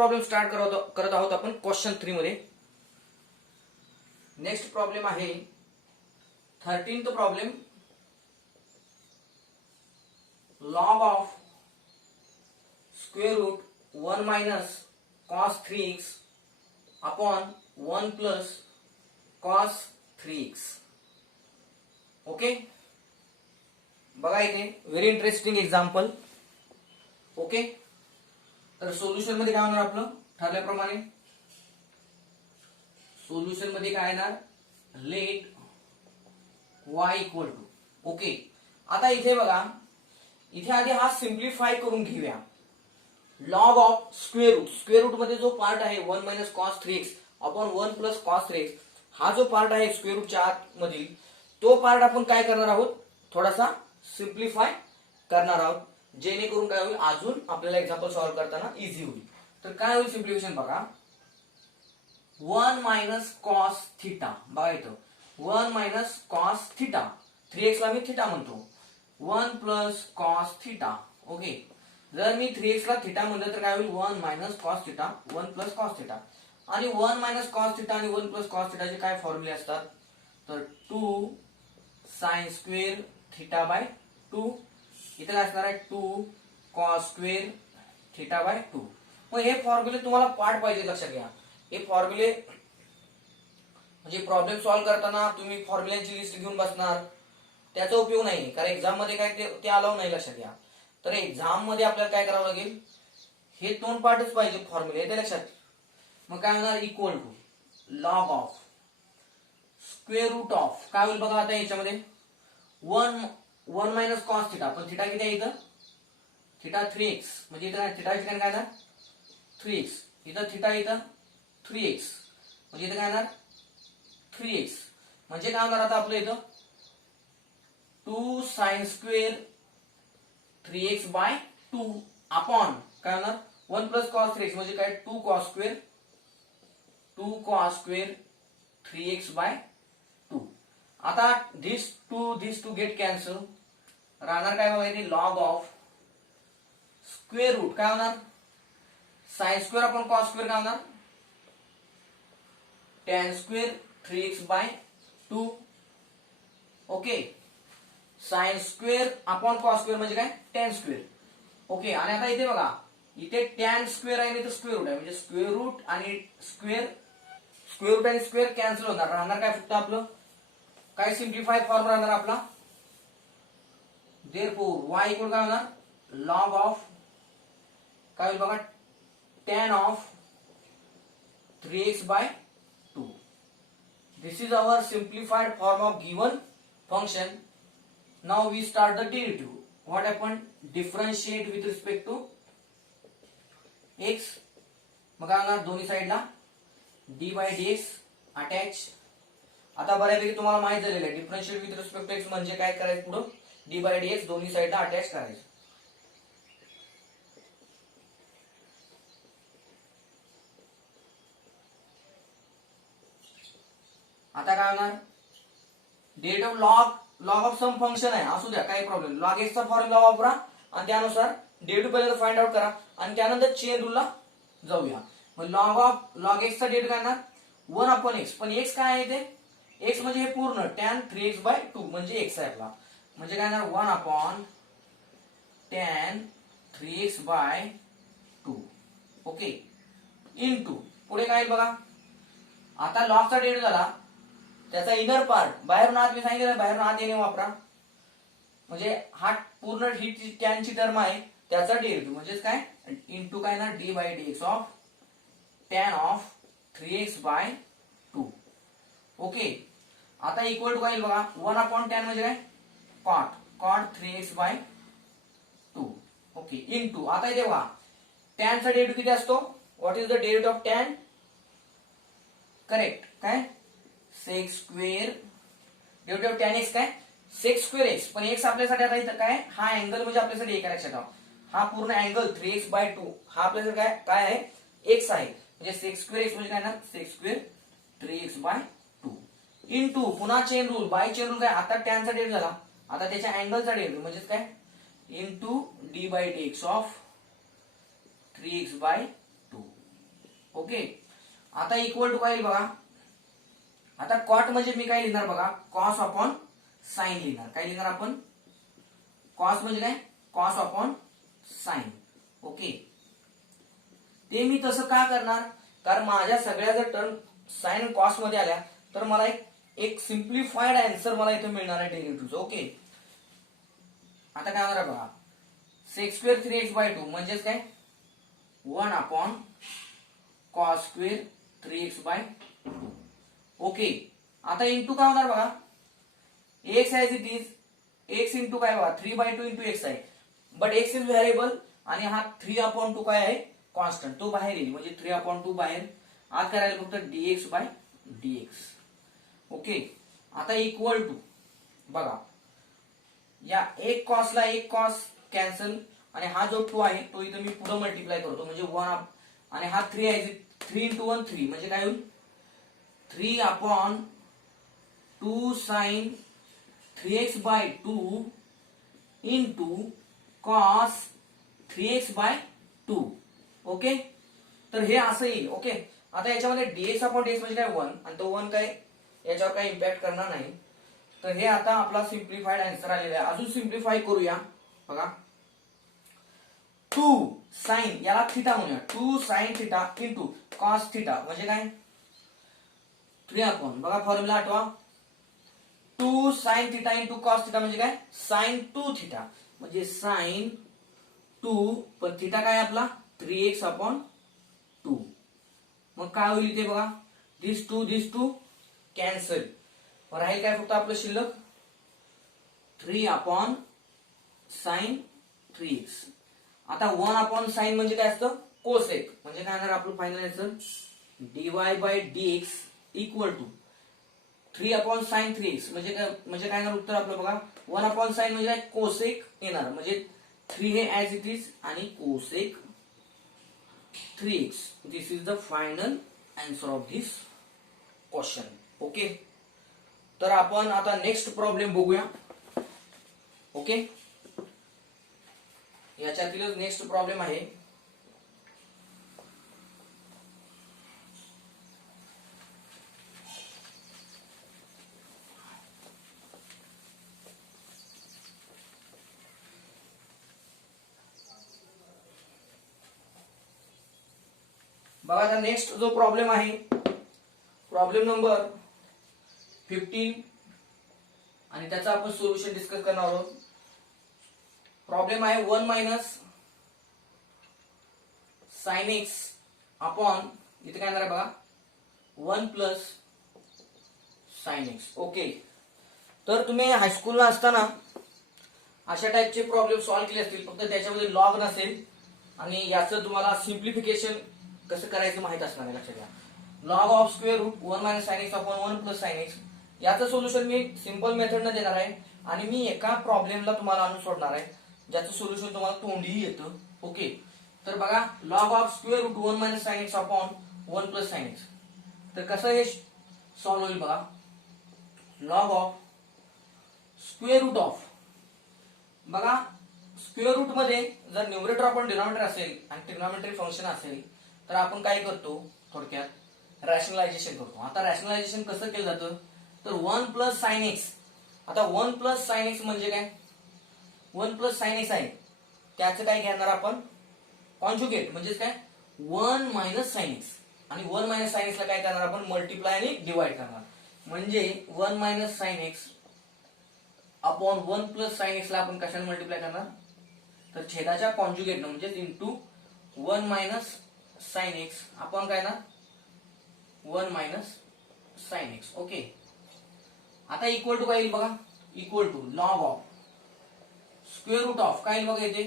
Problem start करत आहोत आपण क्वेश्चन 3 मध्ये. नेक्स्ट प्रॉब्लेम आहे 13th problem. Log of square root 1 minus cos 3x upon 1 plus cos 3x. Okay, बघा इथे व्हेरी इंटरेस्टिंग एक्झाम्पल. ओके, तर सोल्युशन मध्ये काय होणार आपलं ठरल्याप्रमाणे. सोल्युशन मध्ये काय येणार, let y equal to. Okay, आता इथे बघा, इथे आधी हा सिम्प्लिफाय करून घेऊया. Log of square root, square root मध्ये जो पार्ट आहे 1 minus cos 3x upon 1 plus cos 3x, हा जो पार्ट आहे स्क्वेअर रूटच्या आत मधील, तो पार्ट आपण काय करणार आहोत, थोडासा सिम्प्लिफाय करणार आहोत, जेणेकरून काय होईल, अजून आपल्याला एक्झाम्पल सॉल्व्ह करताना इझी होईल. तर काय होईल सिम्प्लिफिकेशन बघा. 1 मायनस कॉस थिटा, बघा इथं 1 मायनस कॉस थिटा, 3x ला मी थिटा म्हणतो, 1 प्लस कॉस थिटा. ओके, जर मी 3x ला थिटा म्हणलं तर काय होईल, 1 minus cos theta, 1 plus cos theta. आणि 1 मायनस कॉस थिटा आणि 1 प्लस कॉस थिटाचे काय फॉर्म्युले असतात, तर 2 साइन स्क्वेअर थिटा बाय 2. इथे काय असणार आहे, 2 कॉस स्क्वेअर थिटा बाय 2. मग हे फॉर्म्युले तुम्हाला पाठ पाहिजे, लक्षात घ्या. हे फॉर्म्युले म्हणजे प्रॉब्लेम सॉल्व्ह करताना तुम्ही फॉर्म्युल्यांची लिस्ट घेऊन बसणार, त्याचा उपयोग नाही, कारण एक्झाम मध्ये काय ते अलाव नाही, लक्षात घ्या. तर एक्झाम मध्ये आपल्याला काय करावं लागेल, हे 2 पार्टच पाहिजे फॉर्म्युले, ते लक्षात. मग काय होणार, equal to log of square root of, काय होईल बघा आता याच्यामध्ये, 1 मायनस कॉस थिटा, पण थिटा किती आहे इथं, थिटा 3x, म्हणजे इथं थिटा ठिकाणी काय येणार 3x, इथं थिटा इथं 3x, म्हणजे इथं काय येणार 3x. म्हणजे काय होणार आता आपलं इथं 2 sine square 3x by 2 upon काय होणार 1 प्लस कॉस 3x, म्हणजे काय 2 कॉस स्क्वेअर 3x बाय 2. आता दिस टू गेट कॅन्सल, राहणार काय बघा इथे, लॉग ऑफ स्क्वेअर रूट काय होणार, sine square upon cos square काय होणार, tan square 3x by 2. Okay, sine square upon cos square म्हणजे काय tan स्क्वेअर. ओके, आणि आता इथे बघा, इथे tan स्क्वेअर आहे, इथे स्क्वेअर रूट आहे, म्हणजे स्क्वेअर रूट आणि स्क्वेअर रूट आणि स्क्वेअर कॅन्सल होणार, राहणार काय फक्त आपलं काय सिम्प्लिफाईड फॉर्म राहणार आपला. देअरफॉर y इक्वल काय होणार, लॉग ऑफ काय होईल बघा, tan of 3x by 2. This is our simplified form of given function. Now we start the derivative. What happen, differentiate with respect to x. मग काय होणार, दोन्ही साईडला D by D x attach. आता बऱ्यापैकी तुम्हाला माहित झालेलं आहे, differentiate with respect to x म्हणजे काय करायचं, पुढं डी बाय डी एक्स दोन्ही साईडला अटॅच करायचं. आता काय होणार, derivative log of some function आहे, असू द्या काही प्रॉब्लेम, लॉग एक्स चा फॉर्म्युला वापरा आणि त्यानुसार डेरिव्हेटिव्ह पहिल्यांदा फाइंड आउट करा आणि त्यानंतर चेन रूलला जाऊया. मग लॉग एक्स चा डेरिव्हेटिव्ह काय येणार, 1 अपॉन एक्स, पण एक्स काय आहे ते, एक्स म्हणजे हे पूर्ण tan 3x बाय 2 म्हणजे एक्स आहे आपला, म्हणजे काय येणार 1 upon tan 3x by 2. Okay, into पुढे काय येईल बघा, आता लॉगचा डेरिव्हेटिव्ह झाला, त्याचा इनर पार्ट बाहेरून आत, मी सांगितलं बाहेरून आत येणे वापरा, म्हणजे हा पूर्ण ही tan ची टर्म आहे त्याचा डेरिव्हेटिव्ह म्हणजेच काय इनटू काय ना D by D x of tan of 3x by 2. Okay, आता इक्वल टू काय येईल बघा, 1 अपॉन tan म्हणजे काय cot 3x by 2. Okay, into आता इथे बघा tan चा डेरिव्हेटिव्ह किती असतो, what is the derivative of tan, correct काय sec square, derivative of tan x काय sec स्क्वेअर x, पण x आपल्यासाठी आता इथं काय, हा अँगल म्हणजे आपल्यासाठी एक लक्षात ठेवा, हा पूर्ण अँगल 3x बाय 2 हा आपल्यासाठी काय आहे x आहे, म्हणजे sec स्क्वेअर x म्हणजे काय ना sec square 3x by 2 into पुन्हा chain rule, by chain rule काय, आता tan चा डेरिव्हेटिव्ह झाला, आता त्याच्या अँगलचा डेरिव्हेटिव्ह म्हणजे काय into D by D x of 3x by 2. Okay. आता इक्वल टू काय येईल बघा. आता कॉट म्हणजे मी काय लिहिणार बघा, कॉस अपॉन साइन लिहिणार. काय लिहिणार आपण, कॉस म्हणजे काय, कॉस अपॉन साइन. ओके. ते मी तसं का करणार, कारण माझ्या सगळ्या जर टर्म साइन कॉस मध्ये आल्या तर मला एक सिम्प्लिफाईड आन्सर मला इथे मिळणार आहे डेरिव्हेटिव्हचं. ओके. आता काय होणार बघा, सेक्स स्क्वेअर 3x/2 म्हणजेच काय 1 upon cos square 3x/2. Okay. आता इंटू काय होणार बघा, x as it is, x into काय बघा 3/2 इंटू x आहे, बट x इज व्हेरिएबल आणि हा 3/2 काय आहे, कॉन्स्टंट, तो बाहेर येईल. म्हणजे 3/2 बाहेर, आत करायला फक्त dx/dx. ओके. आता इक्वल टू बघा, या एक कॉसला एक कॉस कॅन्सल आणि हा जो 2 आहे तो इथं मी पुढे मल्टिप्लाय करतो. म्हणजे 1 आणि हा 3 आहे, 3 इंटू 1 3 म्हणजे काय होईल 3/2 sign 3x/2 into cos 3x/2. Okay. तर हे असं येईल. ओके. आता याच्यामध्ये dx/dx म्हणजे काय 1 आणि तो 1 काय याच्यावर काही इम्पॅक्ट करणार नाही. तर हे आता आपला सिम्प्लिफाईड आन्सर आलेला आहे. अजून सिम्प्लिफाय करूया बघा. 2 साइन, याला थिटा म्हणूया, 2 sine theta into cos theta म्हणजे काय 3/, बघा फॉर्म्युला आठवा, 2 sine theta into cos theta म्हणजे काय साइन 2 थिटा म्हणजे साइन 2, पण थिटा काय आपला 3x/2. मग काय होईल ते बघा, दिस टू कॅन्सल, राहील काय फक्त आपलं शिल्लक 3 साइन 3x. आता 1 साइन म्हणजे काय असतं कोसेक, म्हणजे काय होणार आपलं final answer dy/dx equal to 3 sine 3x म्हणजे काय येणार उत्तर आपलं बघा, 1 साइन म्हणजे काय कोसेक येणार, म्हणजे 3 हे ऍज इट इज आणि cosec 3x. This is the final answer of this question. Okay. तर आपण आता नेक्स्ट प्रॉब्लेम बघूया. ओके. याच्यातीलच नेक्स्ट प्रॉब्लेम आहे. बघा आता नेक्स्ट जो प्रॉब्लेम आहे, प्रॉब्लेम नंबर 15 आणि त्याचा आपण सोल्युशन डिस्कस करणार आहोत. प्रॉब्लेम आहे 1 मायनस साइन एक्स अपॉन, इथे काय येणार आहे बघा 1 प्लस साइन एक्स. ओके. तर तुम्ही हायस्कूलला असताना अशा टाइपचे प्रॉब्लेम सॉल्व्ह केले असतील, फक्त त्याच्यामध्ये लॉग नसेल आणि याचं तुम्हाला सिम्प्लिफिकेशन कसं करायचं माहित असणार आहे. लक्षात घ्या, log of square root 1 minus sine x upon 1 plus sine x, याचं सोल्युशन मी सिंपल मेथडनं देणार आहे आणि मी एका प्रॉब्लेमला तुम्हाला आणून सोडणार आहे ज्याचं सोल्युशन तुम्हाला तोंडीही येतं. ओके. तर बघा, log of square root 1 minus sine x upon 1 plus sine x. तर कसं हे सॉल्व्ह होईल बघा, log of square root of, बघा स्क्वेअर रूट मध्ये जर न्यूमरेटर आपण डिनॉमिनेटर असेल आणि ट्रिग्नॉमेट्रिक फंक्शन असेल तर आपण काय करतो, थोडक्यात रॅशनलायझेशन करतो. आता रॅशनलायझेशन कसं केलं जातं, तर 1 प्लस साइन एक्स, आता 1 प्लस साइन एक्स म्हणजे काय 1 प्लस साइन एक्स आहे, त्याचं काय घेणार आपण कॉन्जुगेट, म्हणजेच काय 1 मायनस साइन एक्स, आणि 1 मायनस साइन एक्सला काय करणार आपण मल्टिप्लाय आणि डिवाइड करणार. म्हणजे 1 minus sine x upon 1 plus sine x ला आपण कशाने मल्टिप्लाय करणार, तर छेदाच्या कॉन्जुगेट म्हणजे इंटू 1 मायनस साइन एक्स आपण काय ना 1 मायनस साइन एक्स. ओके. आता इक्वल टू काय येईल बघा, equal to log of square root of काय येईल बघा इथे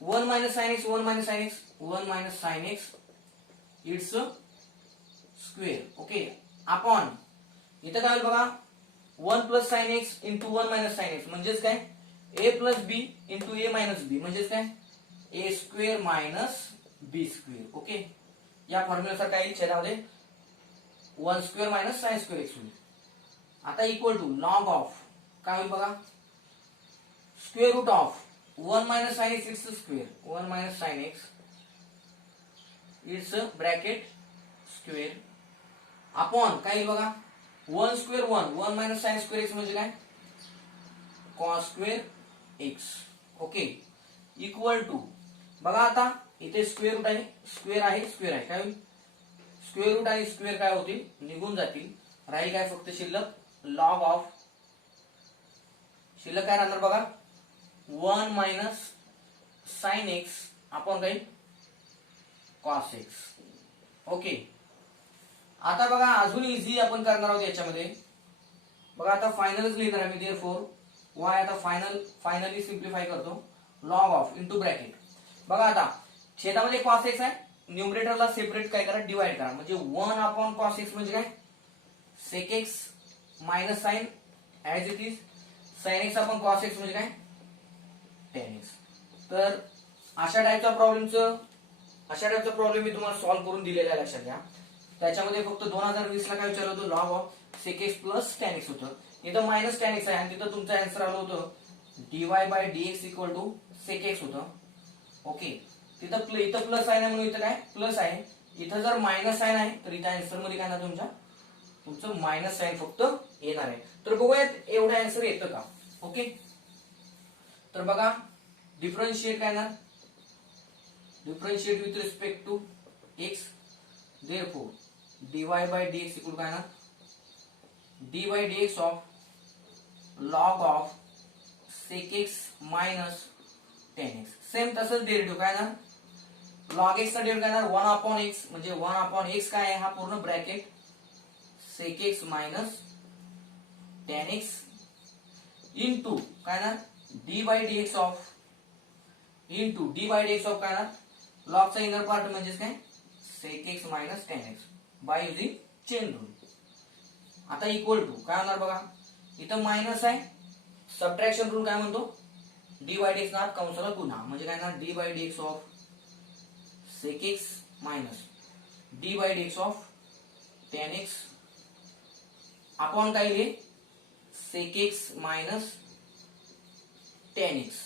1 minus sine x 1 minus sine x 1 minus sine x it's square. Okay. Upon इथे काय होईल बघा 1 plus sine x into 1 minus sine x म्हणजेच काय A plus B into A minus B म्हणजेच काय A square minus B square. Okay. या फॉर्म्युलानुसार काय येईल छेदामध्ये 1 square minus sine square x होईल. आता इक्वल टू लॉग ऑफ काय होईल बघा square root of 1 minus sine x it's square 1 minus sine x it's bracket square upon काय येईल बघा 1 square 1 minus sine square x म्हणजे काय cos square x okay equal to बघा आता इथे स्क्वेअर रूट आहे काय होईल स्क्वेअर रूट आणि स्क्वेअर काय होतील निघून जातील राहील काय फक्त शिल्लक लॉग ऑफ शिल्लक काय राहणार बघा 1 मायनस साइन एक्स अपॉन काही कॉस एक्स ओके आता बघा अजून इझी आपण करणार आहोत याच्यामध्ये बघा आता फायनलच लिहिणार आहे मी देअरफॉर वाय आता फायनली सिम्प्लिफाय करतो लॉग ऑफ इनटू ब्रॅकेट बघा आता छेदामध्ये कॉस एक्स आहे न्यूमरेटरला सेपरेट काय करा डिवाइड करा म्हणजे 1 अपॉन कॉस एक्स म्हणजे काय sec x minus sine as it is sine x upon cos x म्हणजे काय टेन एक्स तर अशा टाईपचा प्रॉब्लेम मी तुम्हाला सॉल्व्ह करून दिलेला आहे लक्षात घ्या त्याच्यामध्ये फक्त 2020 ला काय विचारलं होतं log of sec x plus tan x होतं इथं मायनस टेन एक्स आहे आणि तिथं तुमचं आन्सर आलं होतं dy by dx equal to sec x होतं ओके इथं प्लस आहे ना म्हणून इथं काय प्लस आहे इथं जर मायनस साइन आहे तर इथं आन्सर मध्ये काय ना तुमचं मायनस साइन फक्त येणार आहे तर बघूयात एवढं आन्सर येतं का ओके तर बघा डिफरन्शिएट काय ना differentiate with respect to x therefore dy by dx equal काय ना dy by dx of log of sec x minus tan x same तसंच डेरिव्हेटिव्ह काय ना log x चा डेरिव्हेटिव्ह काय ना 1 अपॉन x म्हणजे 1 अपॉन x काय आहे हा पूर्ण bracket sec x minus tan x into काय ना d by dx of into d by dx of काय ना log चा इनर पार्ट म्हणजे काय sec x minus tan x by using chain rule आता इक्वल टू काय होणार बघा इथं मायनस आहे सबट्रॅक्शन रूल काय म्हणतो डी बाय डी एक्स ना कंसाला गुन्हा म्हणजे काय ना D by D x of sec x minus D by D x of tan x upon काय लिहिले sec x minus tan x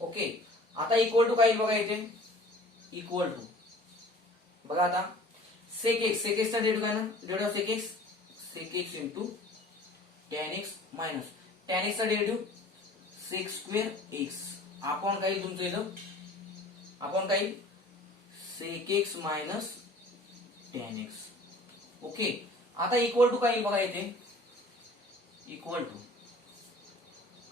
okay आता इक्वल टू काय बघा इथे इक्वल टू बघा आता सेक एक्स चा डेरिव्हेटिव्ह काय ना derivative of sec x into tan x minus tan x चा derivative sec square x upon काही तुमचं इथं अपॉन काही sec x minus tan x okay आता इक्वल टू काय बघा इथे इक्वल टू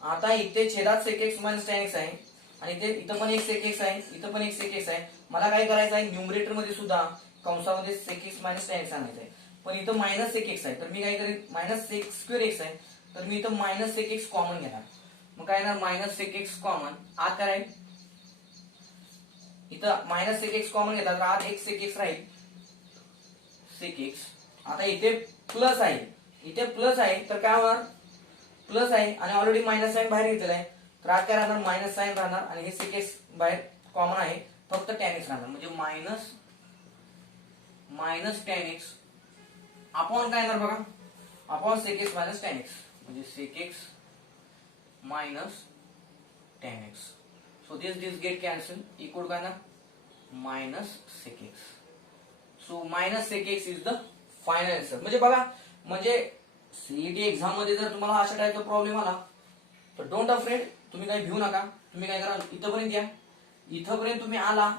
आता इथे छेदात sec x minus tan x आहे आणि इथं पण एक सेक एक्स आहे इथं पण एक सेक एक्स आहे मला काय करायचं आहे न्यूमरेटर मध्ये सुद्धा कंसामध्ये sec x minus tan x आणायचं आहे पण इथं मायनस सेक एक्स आहे तर मी काय करेन मायनस सेक स्क्वेअर एक्स आहे तर मी इथं मायनस सेक एक्स कॉमन घेणार मग काय ना मायनस सेक एक्स कॉमन आत काय राहील इथं मायनस सेक एक्स कॉमन घेतला तर आत एक सेक एक्स राहील सेक एक्स आता इथे प्लस आहे तर काय होणार प्लस आहे आणि ऑलरेडी मायनस साइन बाहेर घेतलेला आहे तर आत काय राहणार मायनस साइन राहणार आणि हे सेक एक्स बाहेर कॉमन आहे फक्त tan x राहणार म्हणजे मायनस tan x अपॉन काय येणार बघा upon sec x minus tan x म्हणजे sec x minus tan x so this get cancel equal काय ना minus sec x so minus sec x is the final answer म्हणजे बघा म्हणजे CET exam मध्ये जर तुम्हाला अशा टाईपचा प्रॉब्लेम आला तर डोंट अफ्रेड तुम्ही काही भिऊ नका तुम्ही काय करा इथपर्यंत या इथपर्यंत तुम्ही आला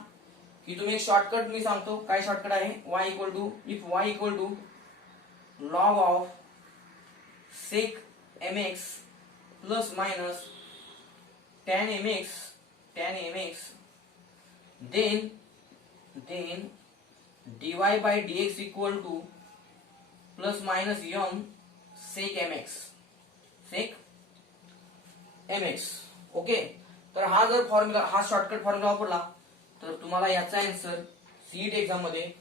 की तुम्ही एक शॉर्टकट मी सांगतो काय शॉर्टकट आहे y equal to if y equal to log of sec mx plus minus tan mx then dy by dx equal to plus minus m sec mx okay तर हा जर फॉर्म्युला हा शॉर्टकट फॉर्म्युला वापरला तर तुम्हाला याचा answer CET exam मध्ये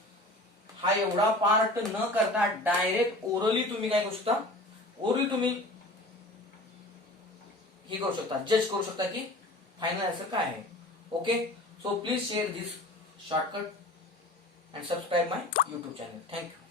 हा एवढा पार्ट न करता डायरेक्ट ओरली तुम्ही काय करू शकता ओरली तुम्ही हे करू शकता जज करू शकता की फायनल आन्सर काय आहे okay so please share this shortcut and subscribe my YouTube channel. Thank you.